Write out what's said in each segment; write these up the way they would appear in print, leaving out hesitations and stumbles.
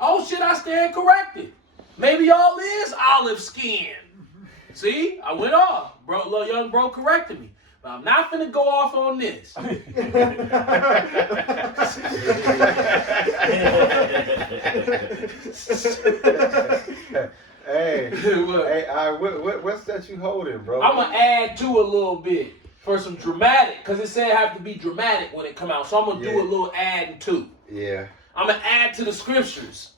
oh shit, I stand corrected. Maybe y'all is olive skin. See, I went off. Bro, little young bro corrected me. But I'm not finna go off on this. Hey, what's that you holding, bro? I'm gonna add to a little bit for some dramatic, because it said it have to be dramatic when it come out. So I'm gonna do a little adding too. Yeah. I'm gonna add to the scriptures.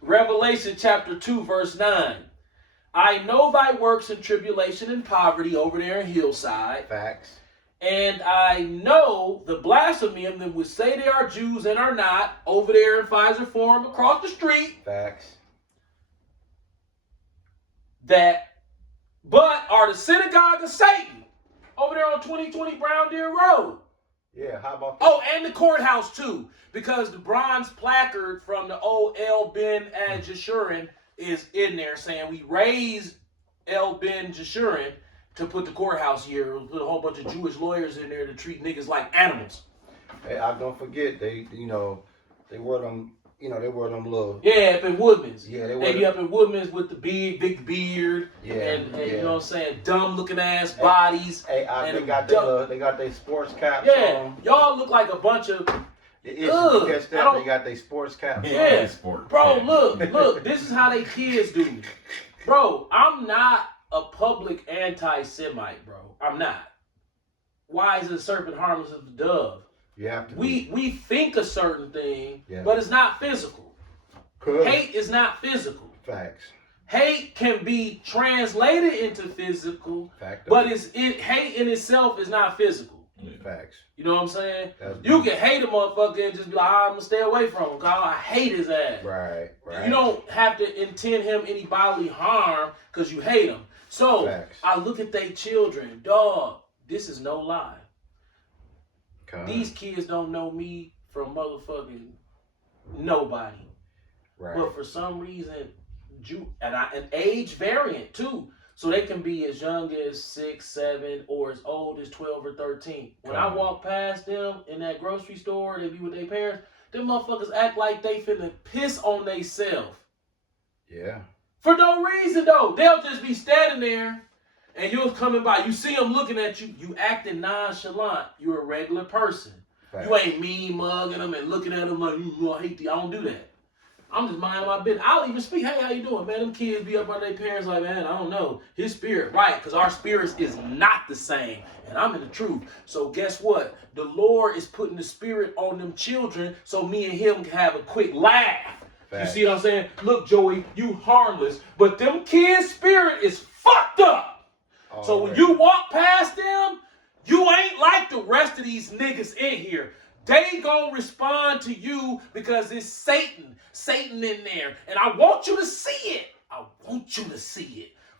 Revelation chapter 2, verse 9. I know thy works in tribulation and poverty over there in Hillside. Facts. And I know the blasphemy of them which say they are Jews and are not, over there in Pfizer Forum across the street. Facts. But are the synagogue of Satan over there on 2020 Brown Deer Road. Yeah, how about that? Oh, and the courthouse too, because the bronze placard from the old El Ben ad Jeshurun is in there saying we raised El Ben Jeshurun to put the courthouse here. We'll put a whole bunch of Jewish lawyers in there to treat niggas like animals. Hey, I don't forget they wear them, they wear them little. Yeah, up in Woodman's. Yeah, they be up in Woodman's with the big beard. Yeah, and you know what I'm saying, dumb looking ass bodies. Hey, they got their sports caps on. Y'all look like a bunch of. They got their sports caps. Yeah, sport. Bro, look. This is how they kids do me. Bro, I'm not a public anti-Semite, bro. I'm not. Why is the serpent harmless as the dove? You have to. We think a certain thing, yeah. But it's not physical. Hate is not physical. Facts. Hate can be translated into physical, but hate in itself is not physical. Facts. You know what I'm saying? You can hate a motherfucker and just be like, I'm gonna stay away from him. Cause I hate his ass. Right. You don't have to intend him any bodily harm because you hate him. So Facts. I look at they children, dog. This is no lie. These kids don't know me from motherfucking nobody. Right. But for some reason, an age variant too. So they can be as young as 6, 7, or as old as 12 or 13. When I walk past them in that grocery store, they be with their parents, them motherfuckers act like they finna piss on theyself. Yeah. For no reason though. They'll just be standing there and you're coming by. You see them looking at you. You acting nonchalant. You're a regular person. Right. You ain't mean mugging them and looking at them like, I hate you. I don't do that. I'm just minding my business. I'll even speak, hey, how you doing, man? Them kids be up by their parents like, man, I don't know. His spirit, right, because our spirits is not the same. And I'm in the truth. So guess what? The Lord is putting the spirit on them children so me and him can have a quick laugh. Fact. You see what I'm saying? Look, Joey, you harmless. But them kids' spirit is fucked up. So when you walk past them, you ain't like the rest of these niggas in here. They gonna respond to you because it's Satan in there. And I want you to see it.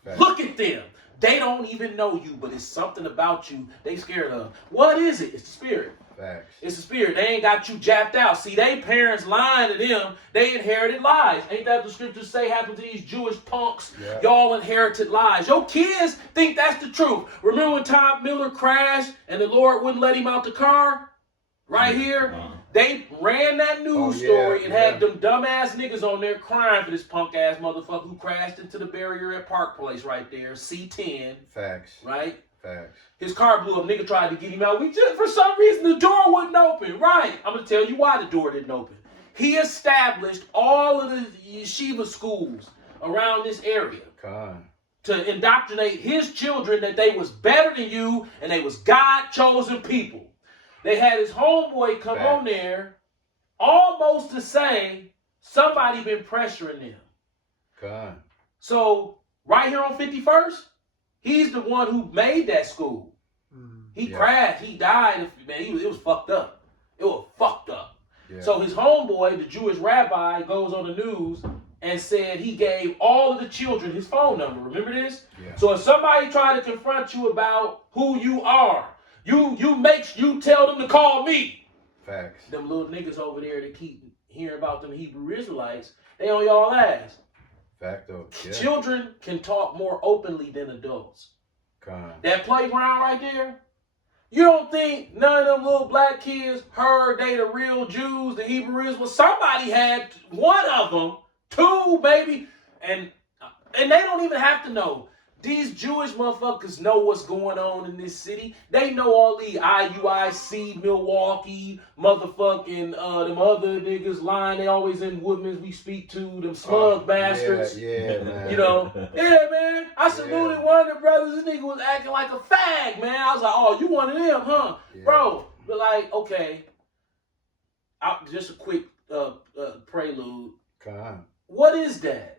Right. Look at them. They don't even know you, but it's something about you they scared of. What is it? It's the spirit. Facts. It's the spirit. They ain't got you japped out. See, they parents lying to them. They inherited lies. Ain't that the scriptures say happened to these Jewish punks? Yeah. Y'all inherited lies. Your kids think that's the truth. Remember when Todd Miller crashed and the Lord wouldn't let him out the car? Right here, they ran that news story and had them dumbass niggas on there crying for this punk ass motherfucker who crashed into the barrier at Park Place right there, C10. Facts. Right? Facts. His car blew up. Nigga tried to get him out. For some reason, the door wouldn't open. Right? I'm gonna tell you why the door didn't open. He established all of the yeshiva schools around this area. To indoctrinate his children that they was better than you and they was God-chosen people. They had his homeboy come on there almost to say somebody been pressuring them. So right here on 51st, he's the one who made that school. He crashed. He died. Man, it was fucked up. It was fucked up. Yeah. So his homeboy, the Jewish rabbi, goes on the news and said he gave all of the children his phone number. Remember this? Yeah. So if somebody tried to confront you about who you are, you tell them to call me. Facts. Them little niggas over there that keep hearing about them Hebrew Israelites, they on y'all ass. Fact though. Yeah. Children can talk more openly than adults. That playground right there, You don't think none of them little black kids heard they the real Jews, the Hebrew Israelites? Well, somebody had one of them, two maybe, and they don't even have to know. These Jewish motherfuckers know what's going on in this city. They know all the IUIC, Milwaukee, motherfucking them other niggas lying. They always in Woodman's we speak to, them slug bastards. Yeah, man. You know? Yeah, man. I saluted one of the brothers. This nigga was acting like a fag, man. I was like, oh, you one of them, huh? Yeah. Bro, but like, okay. Just a quick prelude. Come on. What is that?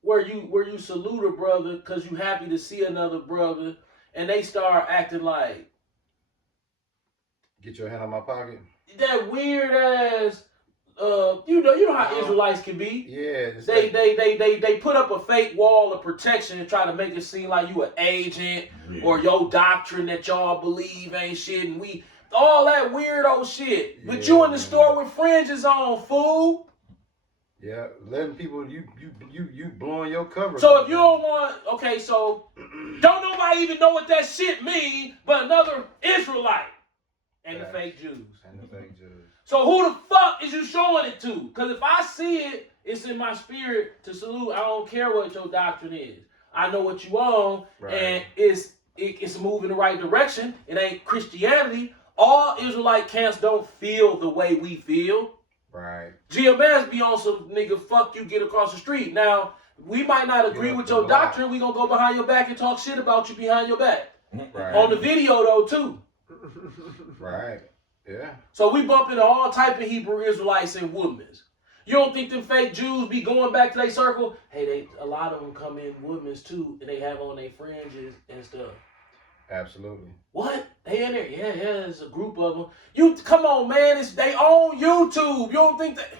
Where you salute a brother because you happy to see another brother, and they start acting like Get your hand on my pocket. that weird ass. You know how Israelites can be. Yeah. They put up a fake wall of protection and try to make it seem like you an agent or your doctrine that y'all believe ain't shit, and we all that weirdo shit. But you in the store with fringes on, fool. Yeah, letting people you blowing your cover. So if you don't want, okay, so don't nobody even know what that shit mean, but another Israelite and the fake Jews. And the fake Jews. So who the fuck is you showing it to? Because if I see it, it's in my spirit to salute. I don't care what your doctrine is. I know what you own, and it's moving in the right direction. It ain't Christianity. All Israelite camps don't feel the way we feel. Right. GMS be on some nigga, fuck you, get across the street. Now, we might not agree with your doctrine. We gonna go behind your back and talk shit about you behind your back. Right. On the video though, too. Right. Yeah. So we bump into all type of Hebrew Israelites and Woodmans. You don't think them fake Jews be going back to their circle? Hey, a lot of them come in Woodmans too, and they have on their fringes and stuff. Absolutely. What? They in there? Yeah, there's a group of them. You come on, man. They own YouTube. You don't think that?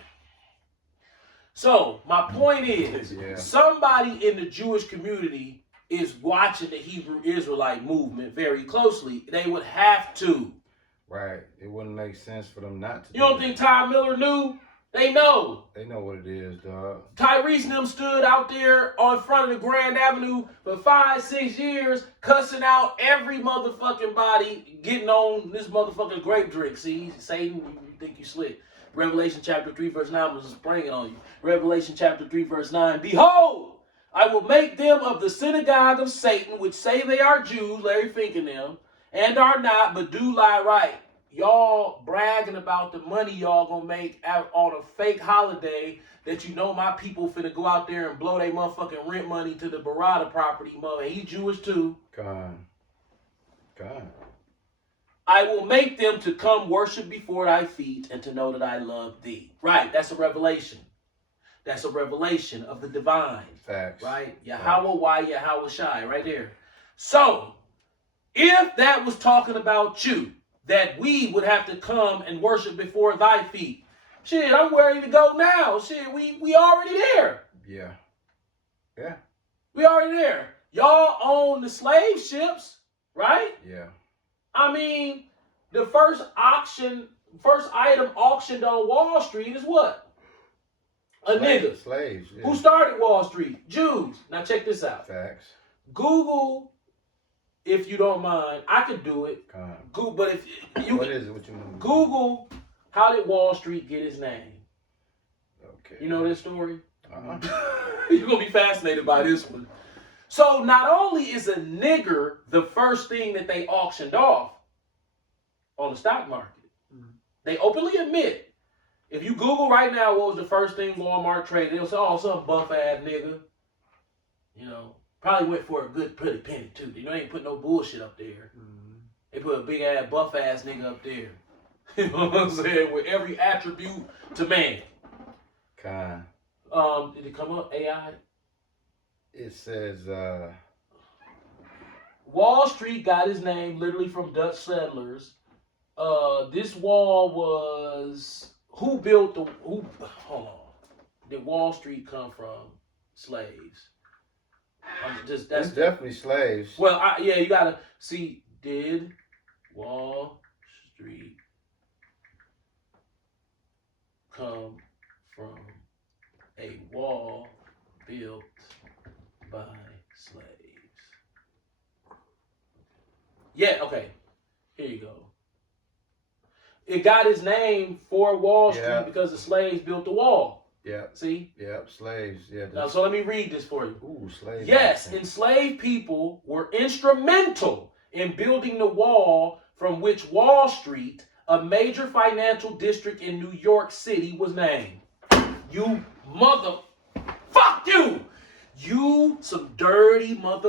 So my point is, somebody in the Jewish community is watching the Hebrew Israelite movement very closely. They would have to. Right. It wouldn't make sense for them not to. You don't think Ty Miller knew? They know. They know what it is, dog. Tyrese and them stood out there on front of the Grand Avenue for 5-6 years, cussing out every motherfucking body, getting on this motherfucking grape drink. See, Satan, you think you slick. Revelation chapter 3, verse 9 was spraying on you. Revelation chapter 3, verse 9. Behold, I will make them of the synagogue of Satan, which say they are Jews, Larry Fink and them, and are not, but do lie right. Y'all bragging about the money y'all gonna make on a fake holiday that you know my people finna go out there and blow their motherfucking rent money to the Barada property, mother. He Jewish too. God. I will make them to come worship before thy feet and to know that I love thee. Right, that's a revelation. That's a revelation of the divine. Facts. Right? Yahweh, why Yahweh Shai, right there. So, if that was talking about you, that we would have to come and worship before thy feet. Shit, I'm ready to go now. Shit, we already there. Yeah. Yeah. We already there. Y'all own the slave ships, right? Yeah. I mean, the first item auctioned on Wall Street is what? Nigga. Slaves. Yeah. Who started Wall Street? Jews. Now check this out. Facts. Google, if you don't mind, I could do it. Google, but if you what is it? What you mean? Google, how did Wall Street get his name? Okay. You know this story? Uh-huh. You're gonna be fascinated by this one. So not only is a nigger the first thing that they auctioned off on the stock market, they openly admit. If you Google right now, what was the first thing Walmart traded? They'll say, "Oh, some buff ass nigga." You know. Probably went for a good pretty penny too. You know, they ain't put no bullshit up there. They put a big ass buff ass nigga up there. You know what I'm saying? With every attribute to man. Did it come up? AI? It says Wall Street got his name literally from Dutch settlers. This wall was hold on. Did Wall Street come from? Slaves. That's definitely slaves. Well, you gotta see. Did Wall Street come from a wall built by slaves? Yeah. Okay. Here you go. It got its name for Wall Street Yeah. because the slaves built the wall. Yeah. See? Yeah. Slaves. Yeah. Now, so let me read this for you. Ooh, slaves. Yes, enslaved people were instrumental in building the wall from which Wall Street, a major financial district in New York City, was named. You mother... Fuck you! You some dirty mother...